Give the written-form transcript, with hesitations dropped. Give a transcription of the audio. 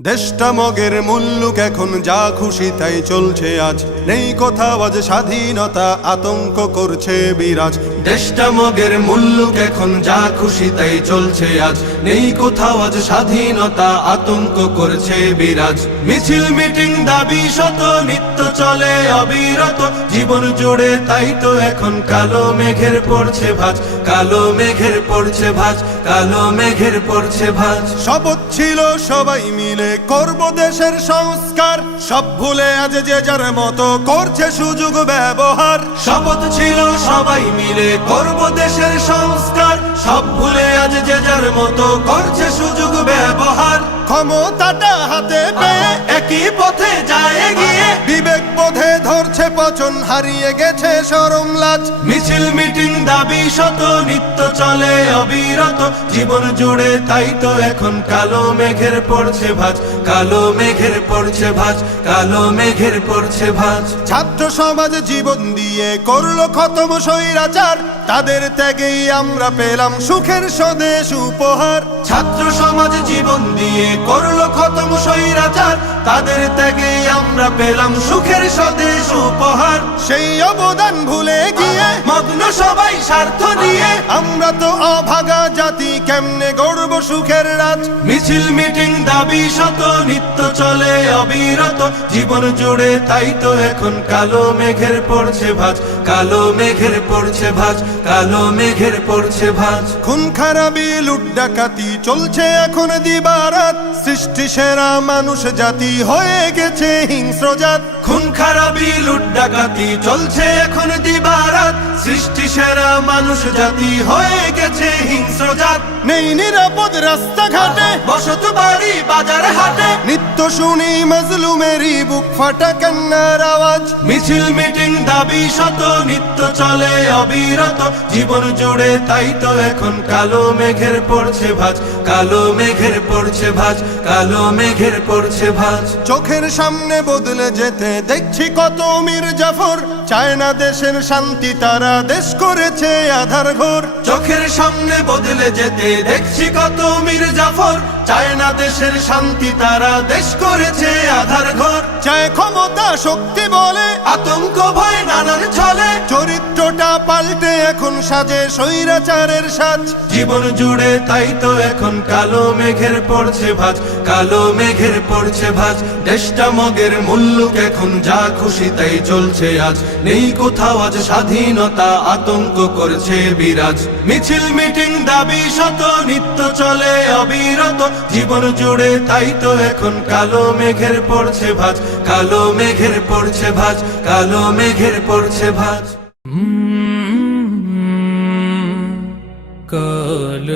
দেশটা মগের মুল্লুক এখন যা খুশি তাই চলছে আজ, নেই কোথাও আজ স্বাধীনতা, আতঙ্ক করছে বিরাজ। দেশটা মগের মুল্লুক এখন যা খুশি তাই চলছে আজ, নেই কোথাও আজ স্বাধীনতা, আতঙ্ক করছে বিরাজ। মিছিল মিটিং দাবি শত নিত্য চলে অবিরত, জীবন জুড়ে তাই তো এখন কালো মেঘের পড়ছে ভাঁজ, কালো মেঘের পড়ছে ভাঁজ, কালো মেঘের পড়ছে ভাঁজ। শপথ ছিল সবাই মিলে করব দেশের সংস্কার, সব ভুলে আজ যে যার মতো করছে সুযোগ ব্যবহার। শপথ ছিল সবাই মিলে করব দেশের সংস্কার, সব ভুলে আজ যে যার মতো করছে সুযোগ ব্যবহার। ক্ষমতাটা হাতে পেয়ে একই পথে যায় এগিয়ে, বিবেক বোধে ধরছে পচন, হারিয়ে গেছে শরম লাজ। মিছিল মিটিং দাবি শত নিত্য চলে অবিরত, জীবন জুড়ে তাই তো এখন কালো মেঘের পড়ছে ভাঁজ, কালো মেঘের পড়ছে ভাঁজ, কালো মেঘের পড়ছে ভাঁজ। ছাত্র সমাজ জীবন দিয়ে করলো খতম স্বৈরাচার, তাদের ত্যাগেই আমরা পেলাম সুখের স্বদেশ উপহার। ছাত্র সমাজ জীবন দিয়ে করলো খতম স্বৈরাচার, তাদের ত্যাগেই আমরা পেলাম সুখের স্বদেশ উপহার। সেই অবদান ভুলে গিয়ে মগ্ন সবাই স্বার্থ নিয়ে, আমরা তো অভাগা জাতি, কেমনে গড়ব সুখের রাজ। মিছিল মিটিং দাবি শত নিত্য চলে অবিরত, জীবন জুড়ে তাই তো এখন কালো মেঘের পড়ছে ভাঁজ, কালো মেঘের পড়ছে ভাঁজ, কালো মেঘের পড়ছে ভাঁজ। খুন খারাপি লুট ডাকাতি চলছে এখন দিবারাত, সৃষ্টি সেরা মানুষ জাতি হয়ে গেছে হিংস্র জাত। খুন খারাপি লুট ডাকাতি চলছে এখন দিবারাত, সৃষ্টি সেরা মানুষ জাতি হয়ে গেছে হিংস্র জাত। নেই নিরাপদ রাস্তাঘাটে, বসত বাড়ি বাজার হাটে, নিত্য শুনি মজলুমেরই বুক ফাটা কান্নার আওয়াজ। মিছিল মিটিং দাবি শত নিত্য চলে অবিরত, জীবন জুড়ে তাই তো এখন কালো মেঘের পড়ছে ভাঁজ, কালো মেঘের পড়ছে ভাঁজ, কালো মেঘের পড়ছে ভাঁজ। চোখের সামনে বদলে যেতে দেখছি কত মীর জাফর, চায় না দেশের শান্তি, তারা দেশ করেছে আধার ঘর। চোখের সামনে বদলে যেতে দেখছি কত মীর জাফর, চায় না দেশের শান্তি, তারা দেশ করেছে আধার ঘর। চায় ক্ষমতা শক্তি বলে আতঙ্ক ভয় নানান ছলে, চরিত্রটা পাল্টে এখন সাজে স্বৈরাচারের সাজ। জীবন জুড়ে তাই তো এখন কালো মেঘের পড়ছে ভাঁজ, কালো মেঘের পড়ছে ভাঁজ। দেশটা মগের মুল্লুক এখন যা খুশি তাই চলছে আজ, নেই কোথাও আজ স্বাধীনতা, আতঙ্ক করছে বিরাজ। মিছিল মিটিং দাবি শত নিত্য চলে অবিরত, জীবন জুড়ে তাই তো এখন কালো মেঘের পড়ছে ভাঁজ, কালো মেঘের পড়ছে ভাঁজ, কালো মেঘের পড়ছে ভাঁজ। কাল